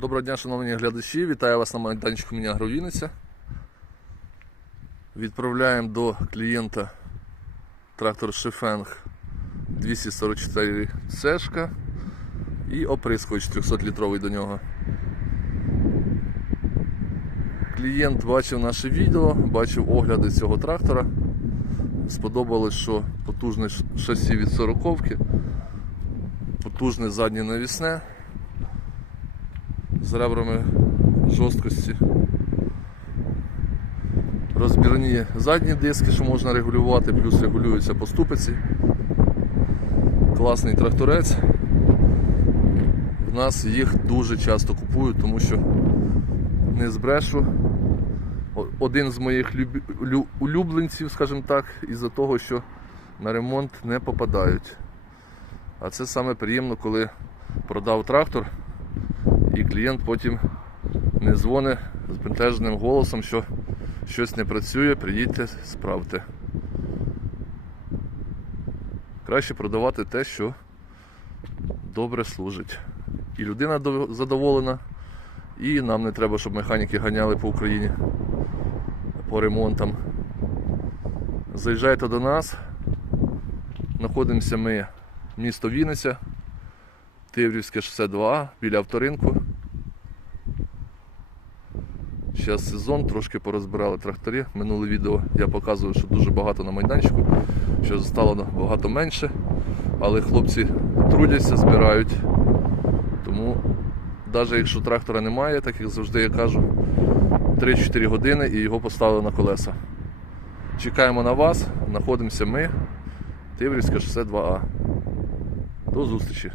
Доброго дня, шановні глядачі, вітаю вас на майданчику мене Агровіниця. Відправляємо до клієнта трактор Шифенг 244 сешка і оприскувач 300-літровий до нього. Клієнт бачив наше відео, бачив огляди цього трактора. Сподобалось, що потужне шасі від 40-ки, потужне заднє навісне з ребрами жорсткості. Розбірні задні диски, що можна регулювати, плюс регулюються по ступиці. Класний тракторець. В нас їх дуже часто купують, тому що не збрешу. Один з моїх улюбленців, скажімо так, із-за того, що на ремонт не попадають. А це саме приємно, коли продав трактор і клієнт потім не дзвонить з бентежним голосом, що щось не працює, приїдьте, справте. Краще продавати те, що добре служить. І людина задоволена, і нам не треба, щоб механіки ганяли по Україні по ремонтам. Заїжджайте до нас. Знаходимося ми місто Вінниця, Тиврівське шосе 2 біля авторинку. Зараз сезон, трошки порозбирали тракторі. Минуле відео я показував, що дуже багато на майданчику, що стало набагато менше. Але хлопці трудяться, збирають. Тому навіть якщо трактора немає, так як завжди я кажу, 3-4 години і його поставили на колеса. Чекаємо на вас, знаходимося ми, Тиврівське шосе 2А. До зустрічі!